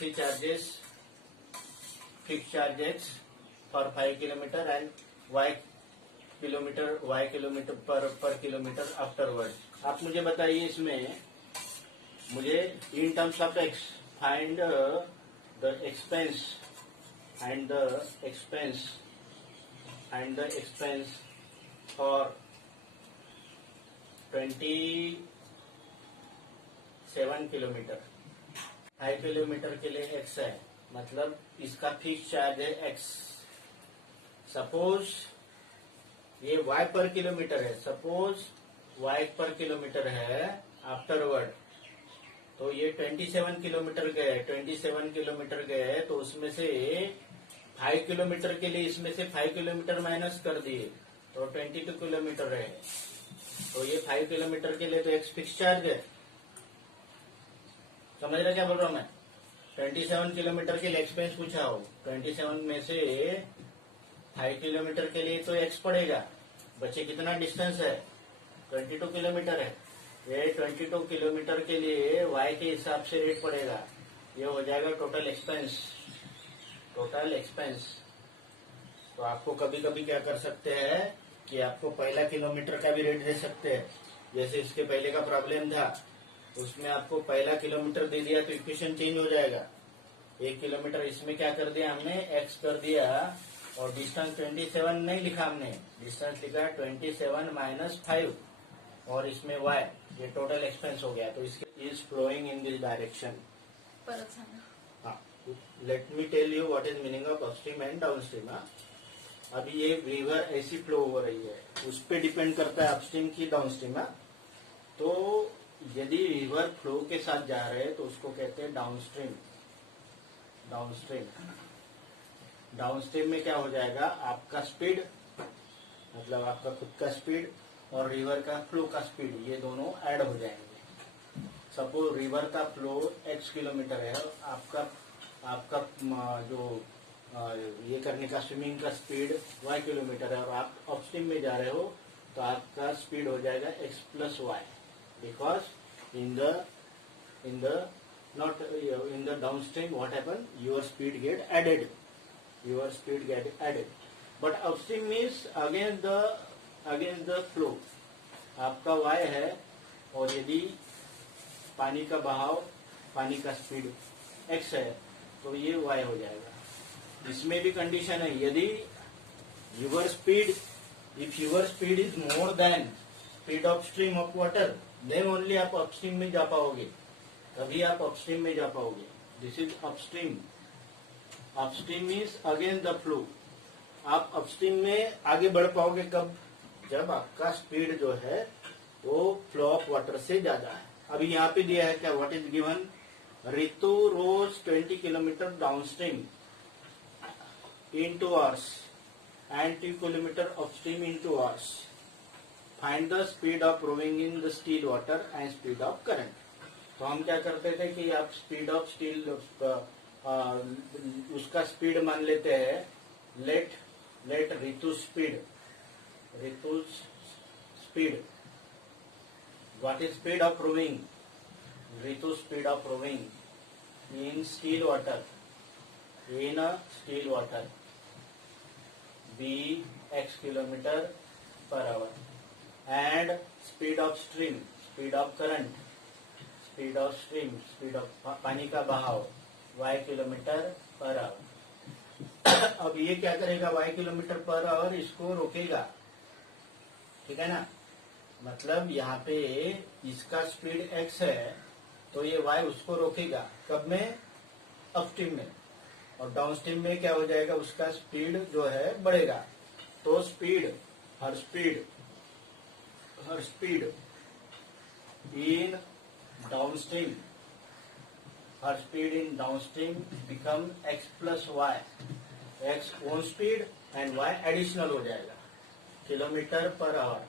taxi charges, fixed charges for 5 kilometer and y kilometer per kilometer afterwards. आप मुझे बताइए इसमें मुझे in terms of x find the expense and the expense for 27 kilometre. 5 kilometre के लिए x है, मतलब इसका फिक्स चार्ज है x। सपोज ये y पर किलोमीटर है, सपोज y पर किलोमीटर है आफ्टरवर्ड, तो ये 27 किलोमीटर गए, 27 किलोमीटर गए, तो उसमें से 5 किलोमीटर के लिए इसमें से 5 किलोमीटर माइनस कर दिए तो 22 किलोमीटर रहे। तो ये 5 किलोमीटर के लिए तो एक फिक्स चार्ज है। समझ रहे क्या बोल रहा हूं मैं? 27 किलोमीटर के लिए एक्सपेंस पूछा हो, 27 में से 5 किलोमीटर के लिए तो एक्स पड़ेगा। बच्चे कितना डिस्टेंस है? 22 किलोमीटर है। ये 22 किलोमीटर के लिए वाई के हिसाब से रेट पड़ेगा। ये हो जाएगा टोटल एक्सपेंस। Total expense. तो आपको कभी कभी क्या कर सकते हैं कि आपको पहला किलोमीटर का भी रेट दे सकते हैं। जैसे इसके पहले का प्रॉब्लम था, उसमें आपको पहला किलोमीटर दे दिया तो इक्वेशन चेंज हो जाएगा। 1 किलोमीटर इसमें क्या कर दिया हमने, एक्स कर दिया, और डिस्टेंस 27 नहीं लिखा हमने, डिस्टेंस लिखा 27 माइनस 5 और इसमें वाई। ये टोटल एक्सपेंस हो गया। तो इसके is flowing in this direction. हाँ, let me tell you what is meaning of upstream and downstream. अभी ये रिवर ऐसी फ्लो हो रही है, उस पर डिपेंड करता है अपस्ट्रीम की डाउनस्ट्रीम। तो यदि रिवर फ्लो के साथ जा रहे हैं तो उसको कहते हैं डाउनस्ट्रीम। डाउनस्ट्रीम डाउनस्ट्रीम में क्या हो जाएगा, आपका स्पीड, मतलब आपका खुद का स्पीड और रिवर का फ्लो का स्पीड, ये दोनों ऐड हो जाएंगे। सपोज रिवर का फ्लो x किलोमीटर है, आपका जो ये करने का स्विमिंग का स्पीड y किलोमीटर है, और आप अपस्ट्रीम में जा रहे हो तो आपका स्पीड हो जाएगा x plus y, because in the downstream what happen, your speed get added, but upstream is against the flow। आपका y है, और यदि पानी का बहाव, पानी का स्पीड x है, तो ये y हो जाएगा। इसमें भी कंडीशन है, यदि your speed, if your speed is more than speed of stream of water, then only आप अपस्ट्रीम में जा पाओगे, तभी आप अपस्ट्रीम में जा पाओगे। This is upstream. Upstream is against the flow. आप अपस्ट्रीम में आगे बढ़ पाओगे कब, जब आपका स्पीड जो है वो फ्लो ऑफ वाटर से ज्यादा है। अभी यहाँ पे दिया है क्या, what is given, Ritu rows 20 kilometre downstream in 2 hours and 2 kilometre upstream in 2 hours। Find the speed of rowing in the still water and speed of current. तो हम क्या करते थे कि आप स्पीड ऑफ स्टील, उसका स्पीड मान लेते हैं, let Ritu speed, what is speed of rowing, Ritu speed of rowing in still water, be x kilometre per our, and speed of stream, speed of current, speed of stream, speed of पानी का बहाव y kilometre per our. अब ये क्या करेगा, y kilometre per our इसको रोकेगा, ठीक है ना। मतलब यहाँ पे इसका स्पीड x है, तो ये y उसको रोकेगा, कब में, अपस्ट्रीम में, और डाउनस्ट्रीम में क्या हो जाएगा, उसका स्पीड जो है बढ़ेगा। तो speed, her speed in downstream, her speed in downstream become x plus y, x own speed and y additional हो जाएगा, kilometre per our.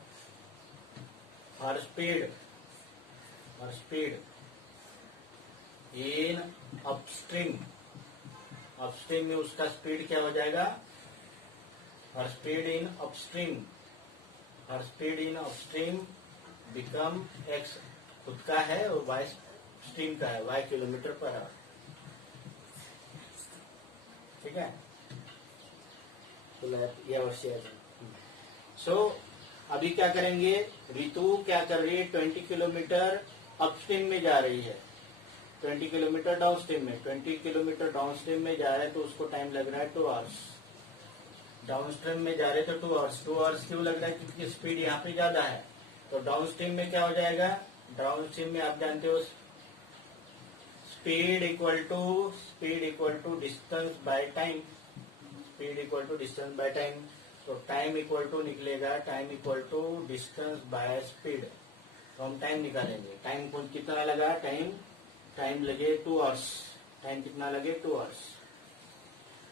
her speed in upstream में उसका स्पीड क्या हो जाएगा, her speed in upstream become x खुद का है और y स्ट्रीम का है, y किलोमीटर पर आवर। ठीक है, ये अवश्य है। सो अभी क्या करेंगे, ऋतु क्या कर रही है, 20 किलोमीटर अपस्ट्रीम में जा रही है, 20 किलोमीटर डाउनस्ट्रीम में, 20 किलोमीटर डाउनस्ट्रीम में जा रहे हैं तो उसको टाइम लग रहा है 2 आवर्स। डाउनस्ट्रीम में जा रहे तो 2 आवर्स, 2 आवर्स क्यों लग रहा है, क्योंकि स्पीड यहाँ पे ज्यादा है। तो डाउनस्ट्रीम में क्या हो जाएगा, डाउनस्ट्रीम में आप जानते हो speed equal to distance by time, speed equal to distance by time. तो टाइम इक्वल टू निकलेगा, time equal to distance by speed. तो हम टाइम निकालेंगे, टाइम कितना लगा, टाइम लगे 2 आवर्स, टाइम कितना लगे 2 आवर्स,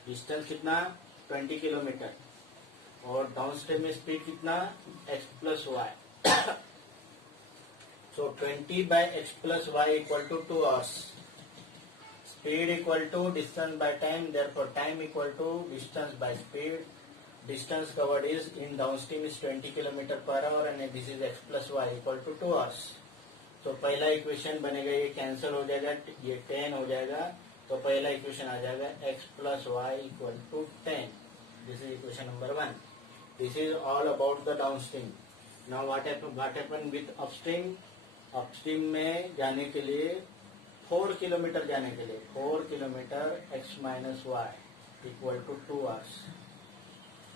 डिस्टेंस कितना 20 किलोमीटर, और डाउनस्ट्रीम में स्पीड कितना x plus y. So 20 by x plus y equal to 2 hours, speed equal to distance by time, therefore time equal to distance by speed. Distance covered is in downstream is 20 kilometre per hour and this is x plus y equal to 2 hours. तो पहला equation बनेगा, ये cancel हो जाएगा, ये 10 हो जाएगा, तो पहला इक्वेशन आ जाएगा x plus y equal to 10। This is equation number 1। This is all about the downstream. Now what happen with upstream. Upstream में जाने के लिए 4 किलोमीटर जाने के लिए 4 kilometre x minus y equal to 2 hours,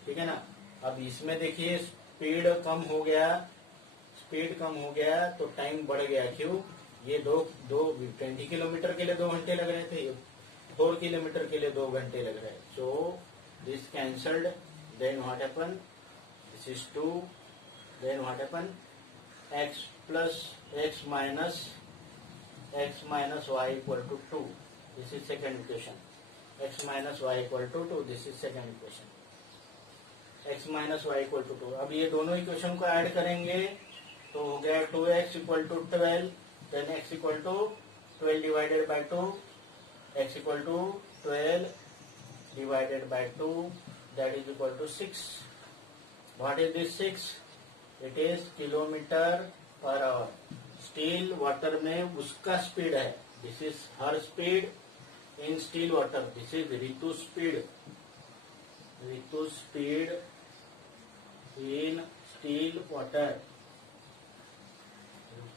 ठीक है ना। अब इसमें देखिए स्पीड कम हो गया तो टाइम बढ़ गया, क्यों, ये 20 किलोमीटर के लिए 2 घंटे लग रहे थे, 4 किलोमीटर के लिए 2 घंटे लग रहे हैं। So this cancelled, then what happen, this is 2, then what happen, x minus y equal to 2, this is second equation. x minus y equal to 2, this is second equation. x minus y equal to 2। अब ये दोनों equation को add करेंगे तो हो गया 2x equal to 12, then x equal to 12 divided by 2, x equal to 12 divided by 2, that is equal to 6। What is this 6? It is kilometre per hour. Still water में उसका स्पीड है, this is her speed in still water, this is Ritu speed in steel water,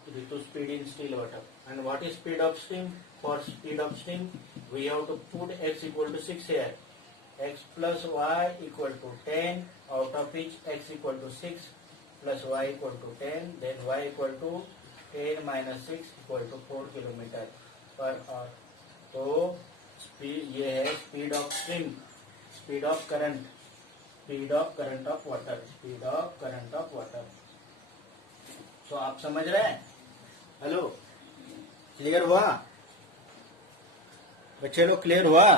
Ritu speed in steel water. And what is speed upstream? For speed upstream, we have to put x equal to 6 here. X plus y equal to 10, out of which x equal to 6 plus y equal to 10, then y equal to 10 minus 6 equal to 4 kilometer per hour. तो speed ये है speed of stream, speed of current, speed of current of water, speed of current of water. तो आप समझ रहे हैं? Hello, clear हुआ बच्चे लोग, क्लियर हुआ?